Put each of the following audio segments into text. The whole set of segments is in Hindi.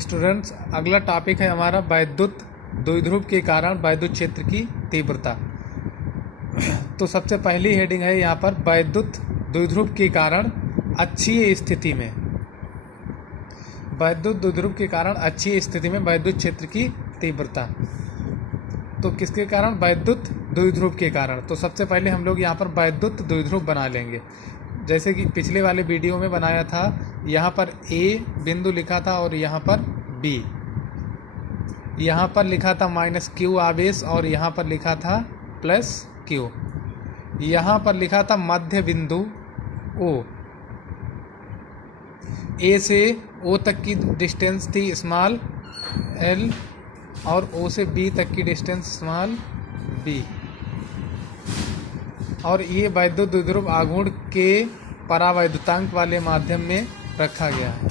स्टूडेंट्स, अगला टॉपिक है हमारा वैद्युत द्विध्रुव के कारण वैद्युत क्षेत्र की तीव्रता। तो सबसे पहली हेडिंग है यहाँ पर वैद्युत द्विध्रुव के कारण अक्षीय स्थिति में, वैद्युत द्विध्रुव के कारण अक्षीय स्थिति में वैद्युत क्षेत्र की तीव्रता। तो किसके कारण? वैद्युत द्विध्रुव के कारण। तो सबसे पहले हम लोग यहाँ पर वैद्युत द्विध्रुव बना लेंगे, जैसे कि पिछले वाले वीडियो में बनाया था। यहाँ पर A बिंदु लिखा था और यहाँ पर B, यहाँ पर लिखा था -Q आवेश और यहाँ पर लिखा था +Q। यहाँ पर लिखा था मध्य बिंदु O, A से O तक की डिस्टेंस थी स्मॉल l और O से B तक की डिस्टेंस स्मॉल b, और ये वैद्युत द्विध्रुव आघूर्ण के परावैद्युतांक वाले माध्यम में रखा गया है।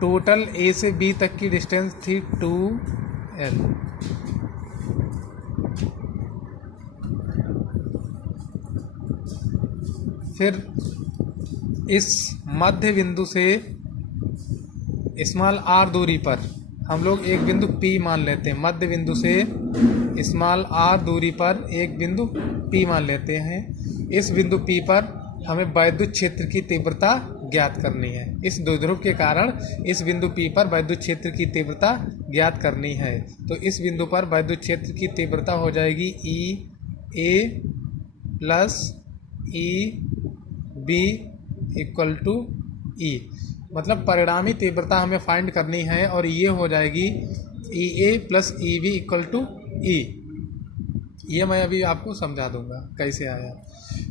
टोटल A से B तक की डिस्टेंस थी 2l। फिर इस मध्य बिंदु से स्मॉल r दूरी पर हम लोग एक बिंदु P मान लेते हैं। मध्य बिंदु से स्मॉल r दूरी पर एक बिंदु P मान लेते हैं। इस बिंदु P पर हमें वैद्युत क्षेत्र की तीव्रता ज्ञात करनी है। इस द्विध्रुव के कारण इस बिंदु P पर वैद्युत क्षेत्र की तीव्रता ज्ञात करनी है। तो इस बिंदु पर वैद्युत क्षेत्र की तीव्रता हो जाएगी EA + EB = E। मतलब परिणामी तीव्रता हमें फाइंड करनी है और ये हो जाएगी EA + EB = E। ये मैं अभी आपको समझा दूंगा कैसे आया।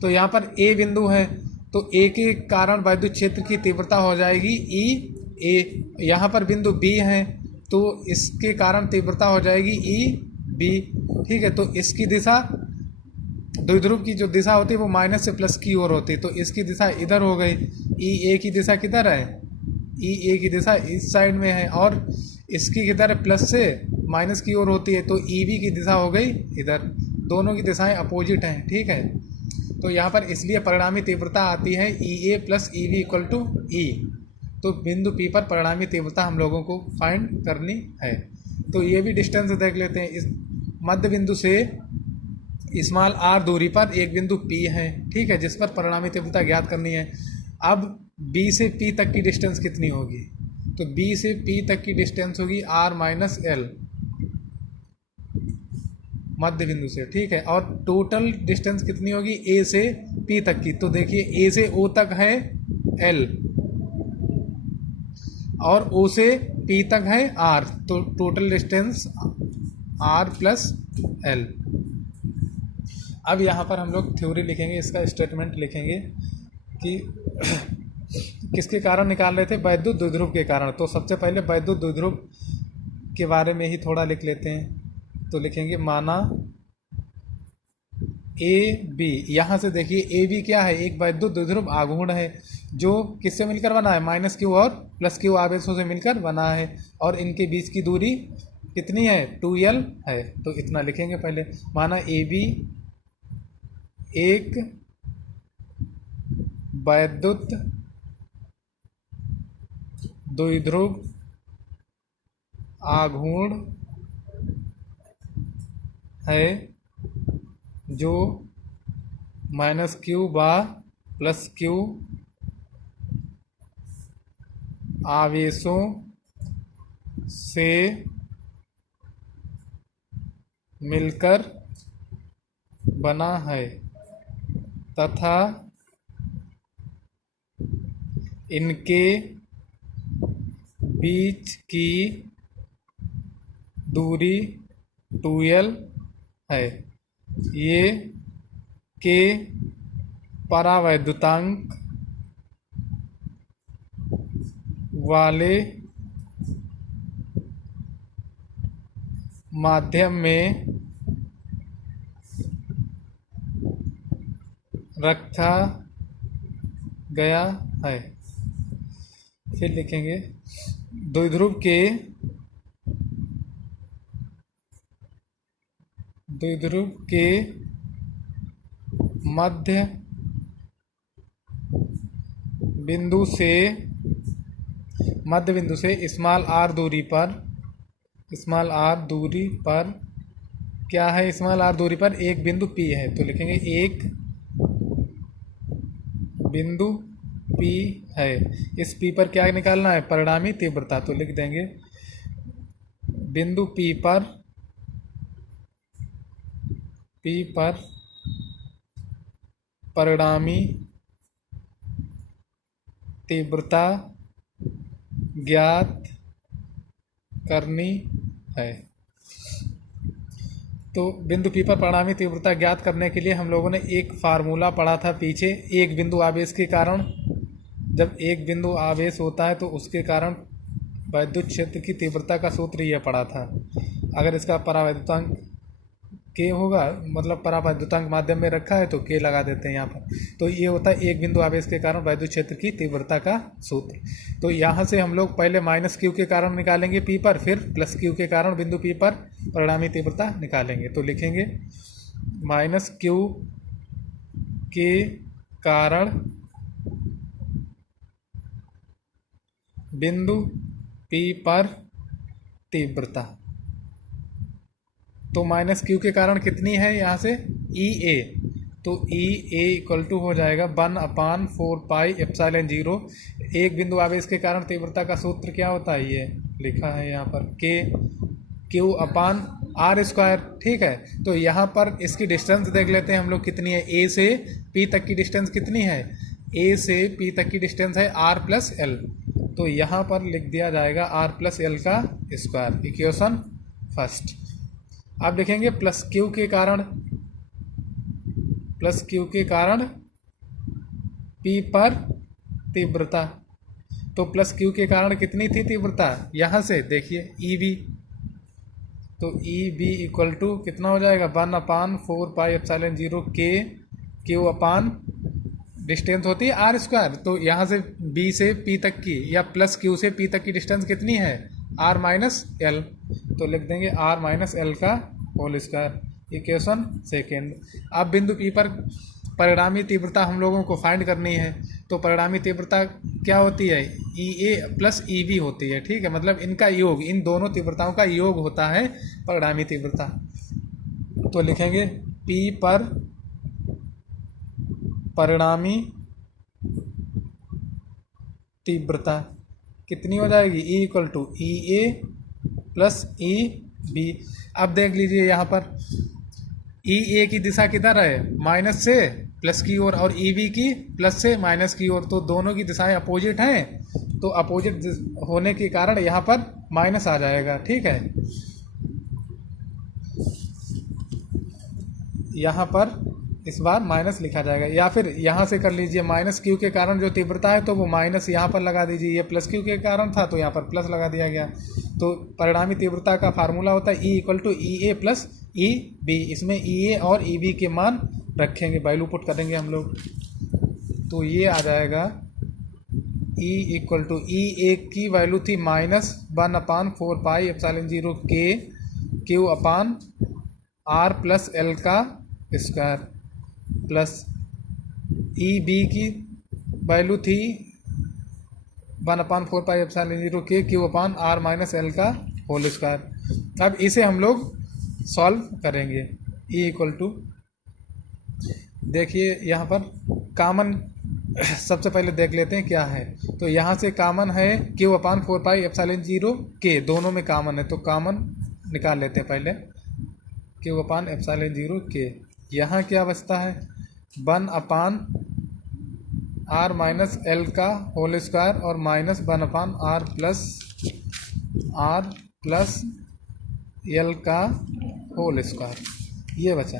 तो यहाँ पर A बिंदु है, तो A के कारण वैद्युत क्षेत्र की तीव्रता हो जाएगी EA। यहाँ पर बिंदु B है, तो इसके कारण तीव्रता हो जाएगी EB। ठीक है, तो इसकी दिशा, द्विध्रुव की जो दिशा होती है वो माइनस से प्लस की ओर होती है, तो इसकी दिशा इधर हो गई। EA की दिशा किधर है? EA की दिशा इस साइड में है और इसकी किधर है? प्लस से माइनस की ओर होती है, तो EB की दिशा हो गई इधर। दोनों की दिशाएं अपोजिट हैं। ठीक है, तो यहाँ पर इसलिए परिणामी तीव्रता आती है EA + EB = E। तो बिंदु P पर परिणामी तीव्रता हम लोगों को फाइंड करनी है। तो ये भी डिस्टेंस देख लेते हैं। इस मध्य बिंदु से स्मॉल r दूरी पर एक बिंदु P है, ठीक है, जिस पर परिणामी तीव्रता ज्ञात करनी है। अब B से P तक की डिस्टेंस कितनी होगी? तो B से P तक की डिस्टेंस होगी r - l मध्य बिंदु से। ठीक है, और टोटल डिस्टेंस कितनी होगी A से P तक की? तो देखिए A से O तक है L और O से P तक है R, तो टोटल डिस्टेंस R + L। अब यहाँ पर हम लोग थ्योरी लिखेंगे, इसका स्टेटमेंट लिखेंगे कि किसके कारण निकाल रहे थे? वैद्युत द्विध्रुव के कारण। तो सबसे पहले वैद्युत द्विध्रुव के बारे में ही थोड़ा लिख लेते हैं। तो लिखेंगे माना AB, यहाँ से देखिए AB क्या है? एक वैद्युत द्विध्रुव आघूर्ण है जो किससे मिलकर बना है? -Q और +Q आवेशों से मिलकर बना है, और इनके बीच की दूरी कितनी है? 2l है। तो इतना लिखेंगे पहले। माना AB एक वैद्युत द्विध्रुव आघूर्ण है जो -Q / +Q आवेशों से मिलकर बना है तथा इनके बीच की दूरी 2l है। ये के परावैद्युतांक वाले माध्यम में रखा गया है। फिर लिखेंगे द्विध्रुव के मध्य बिंदु से मध्य बिंदु से स्मॉल आर दूरी पर क्या है, स्मॉल आर दूरी पर एक बिंदु P है। तो लिखेंगे एक बिंदु P है। इस P पर क्या निकालना है, परिणामी तीव्रता। तो लिख देंगे बिंदु P पर परिणामी तीव्रता ज्ञात करनी है। तो बिंदु P पर परिणामी तीव्रता ज्ञात करने के लिए हम लोगों ने एक फार्मूला पढ़ा था पीछे, एक बिंदु आवेश के कारण। जब एक बिंदु आवेश होता है तो उसके कारण वैद्युत क्षेत्र की तीव्रता का सूत्र यह पढ़ा था। अगर इसका परावैद्युतांक K होगा, मतलब परावैद्युतांक माध्यम में रखा है तो K लगा देते हैं यहाँ पर। तो ये होता है एक बिंदु आवेश के कारण वैद्युत क्षेत्र की तीव्रता का सूत्र। तो यहाँ से हम लोग पहले -Q के कारण निकालेंगे P पर, फिर +Q के कारण बिंदु P पर परिणामी तीव्रता निकालेंगे। तो लिखेंगे -Q के कारण बिंदु P पर तीव्रता। तो -Q के कारण कितनी है यहाँ से, EA। तो EA इक्वल टू हो जाएगा 1/4πε0। एक बिंदु आवेश के कारण तीव्रता का सूत्र क्या होता है, ये लिखा है यहाँ पर, Q/r²। ठीक है। तो यहाँ पर इसकी डिस्टेंस देख लेते हैं हम लोग कितनी है, A से P तक की डिस्टेंस कितनी है, A से P तक की डिस्टेंस है r+l। तो यहाँ पर लिख दिया जाएगा r+l का स्क्वायर, इक्वेशन फर्स्ट। अब देखेंगे +Q के कारण P पर तीव्रता। तो +Q के कारण कितनी थी तीव्रता, यहाँ से देखिए EB। तो EB इक्वल टू कितना हो जाएगा, 1/4πε0 Q/, डिस्टेंस होती है r²। तो यहाँ से B से P तक की या +Q से P तक की डिस्टेंस कितनी है, r-l। तो लिख देंगे r-l का होल स्क्वायर, इक्वेशन सेकेंड। अब बिंदु P पर परिणामी तीव्रता हम लोगों को फाइंड करनी है। तो परिणामी तीव्रता क्या होती है, EA + EB होती है। ठीक है, मतलब इनका योग, इन दोनों तीव्रताओं का योग होता है परिणामी तीव्रता। तो लिखेंगे P पर परिणामी तीव्रता कितनी हो जाएगी, E equal to EA + EB। अब देख लीजिए यहाँ पर EA की दिशा किधर है, माइनस से प्लस की ओर, और EB की प्लस से माइनस की ओर। तो दोनों की दिशाएं अपोजिट हैं, तो अपोजिट होने के कारण यहाँ पर माइनस आ जाएगा। ठीक है, यहाँ पर इस बार माइनस लिखा जाएगा, या फिर यहाँ से कर लीजिए -Q के कारण जो तीव्रता है तो वो माइनस यहाँ पर लगा दीजिए। ये +Q के कारण था तो यहाँ पर प्लस लगा दिया गया। तो परिणामी तीव्रता का फार्मूला होता है E equal to EA + EB। इसमें EA और EB के मान रखेंगे, वैल्यू पुट करेंगे हम लोग। तो ये आ जाएगा E इक्वल टू EA की वैल्यू थी -1/4πε0 Q/r+l का स्क्वायर, प्लस EB की वैल्यू थी 1/4πε0 Q/r-l का होल स्क्वायर। अब इसे हम लोग सॉल्व करेंगे। E इक्वल टू, देखिए यहाँ पर कॉमन सबसे पहले देख लेते हैं क्या है। तो यहाँ से कॉमन है Q/4πε0 दोनों में कॉमन है, तो कॉमन निकाल लेते हैं पहले। Q/ε0 यहाँ क्या बचता है, 1/r-l का होल स्क्वायर और -1/r+l का होल स्क्वायर, ये बचा।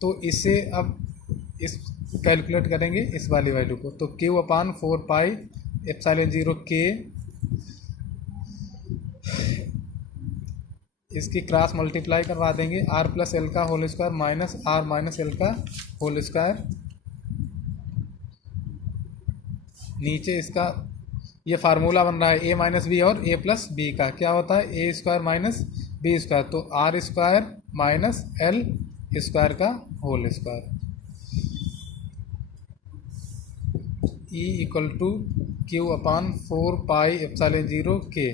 तो इसे अब इस कैलकुलेट करेंगे इस वाली वैल्यू को। तो Q/4πε0 इसकी क्रॉस मल्टीप्लाई करवा देंगे, r+l का होल स्क्वायर -r-l का होल स्क्वायर। नीचे इसका ये फार्मूला बन रहा है a - b और a + b का, क्या होता है a² - b²। तो r² - l² का whole square. E equal to q upon 4πε0 के,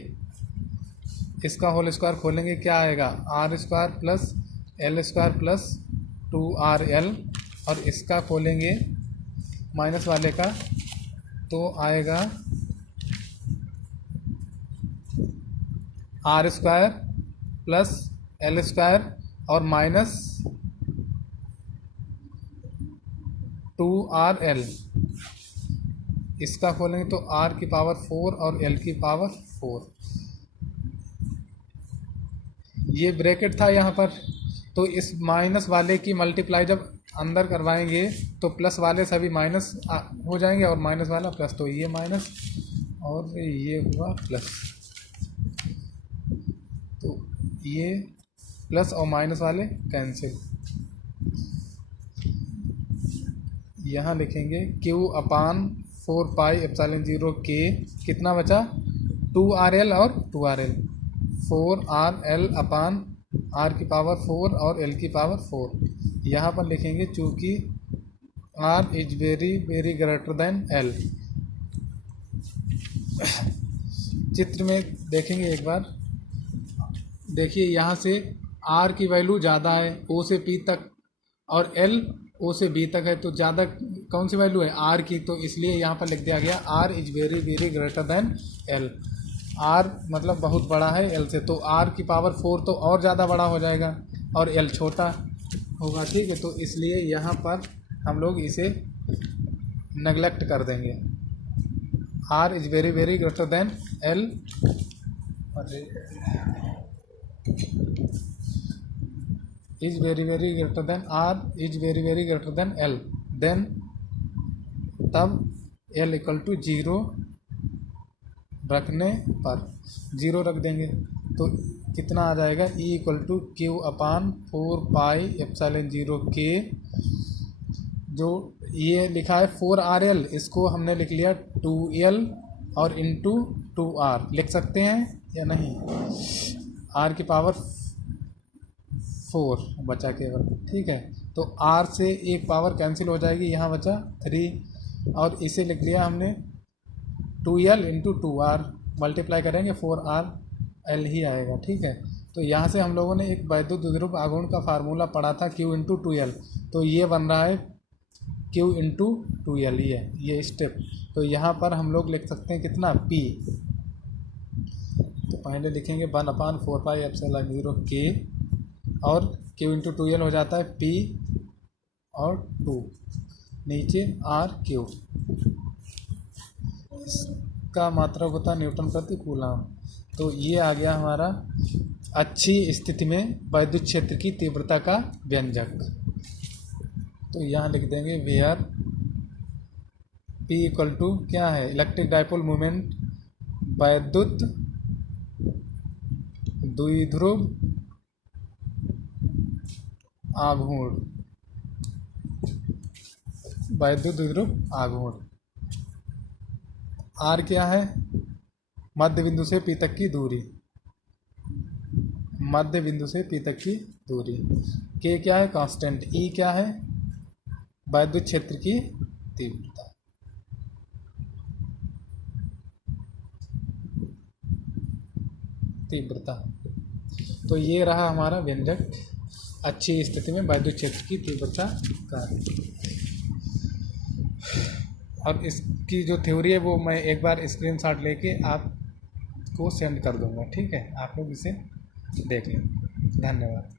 इसका होल स्क्वायर खोलेंगे क्या आएगा, r square plus l square plus 2RL, और इसका खोलेंगे माइनस वाले का तो आएगा r square plus l square और माइनस 2RL। इसका खोलेंगे तो r की पावर 4 और l की पावर 4। ये ब्रैकेट था यहाँ पर, तो इस माइनस वाले की मल्टीप्लाई जब अंदर करवाएंगे तो प्लस वाले सभी माइनस हो जाएंगे और माइनस वाला प्लस, तो ये माइनस और ये हुआ प्लस, तो ये प्लस और माइनस वाले कैंसिल। यहाँ लिखेंगे q अपान 4πε0 के, कितना बचा 2RL और 2RL, 4RL अपान r की पावर 4 और l की पावर 4। यहाँ पर लिखेंगे चूँकि r is very very greater than l। चित्र में देखेंगे एक बार, देखिए यहाँ से r की वैल्यू ज़्यादा है o से p तक और l o से b तक है, तो ज़्यादा कौन सी वैल्यू है r की, तो इसलिए यहाँ पर लिख दिया गया r is very very greater than l। r मतलब बहुत बड़ा है l से, तो r की पावर 4 तो और ज़्यादा बड़ा हो जाएगा और l छोटा होगा, ठीक है, तो इसलिए यहाँ पर हम लोग इसे नेगलेक्ट कर देंगे। r is very very greater than l, is very very greater than r is very very greater than l, then तब l इक्वल टू 0 रखने पर 0 रख देंगे तो कितना आ जाएगा, e equal to q upon 4πε0 के, जो ये लिखा है 4RL, इसको हमने लिख लिया 2L और इंटू 2R लिख सकते हैं या नहीं, r की पावर 4 बचा केवल, ठीक है, तो r से एक पावर कैंसिल हो जाएगी, यहाँ बचा 3 और इसे लिख लिया हमने 2L इंटू 2R, मल्टीप्लाई करेंगे 4RL ही आएगा, ठीक है। तो यहाँ से हम लोगों ने एक वैद्युत द्विध्रुव आघूर्ण का फार्मूला पढ़ा था Q इंटू 2L, तो ये बन रहा है Q इंटू 2L, ये स्टेप, तो यहाँ पर हम लोग लिख सकते हैं कितना P, तो पहले लिखेंगे 1/4πε0 के और Q इंटू 2L हो जाता है P और 2, नीचे RQ, इसका मात्रक होता है न्यूटन प्रति कूलम। तो ये आ गया हमारा अच्छी स्थिति में वैद्युत क्षेत्र की तीव्रता का व्यंजक। तो यहाँ लिख देंगे वेयर P इक्वल टू क्या है, इलेक्ट्रिक डाइपोल मोमेंट वैद्युत द्विध्रुव आघूर्ण, वैद्युत द्विध्रुव आघूर्ण। R क्या है, मध्य बिंदु से P तक की दूरी, मध्य बिंदु से P तक की दूरी। K क्या है, कांस्टेंट। E क्या है, वैद्युत क्षेत्र की तीव्रता। तो ये रहा हमारा व्यंजक अच्छी स्थिति में वैद्युत क्षेत्र की तीव्रता का। अब इसकी जो थ्योरी है वो मैं एक बार स्क्रीनशॉट लेके आपको सेंड कर दूंगा, ठीक है, आप लोग इसे देख लें। धन्यवाद।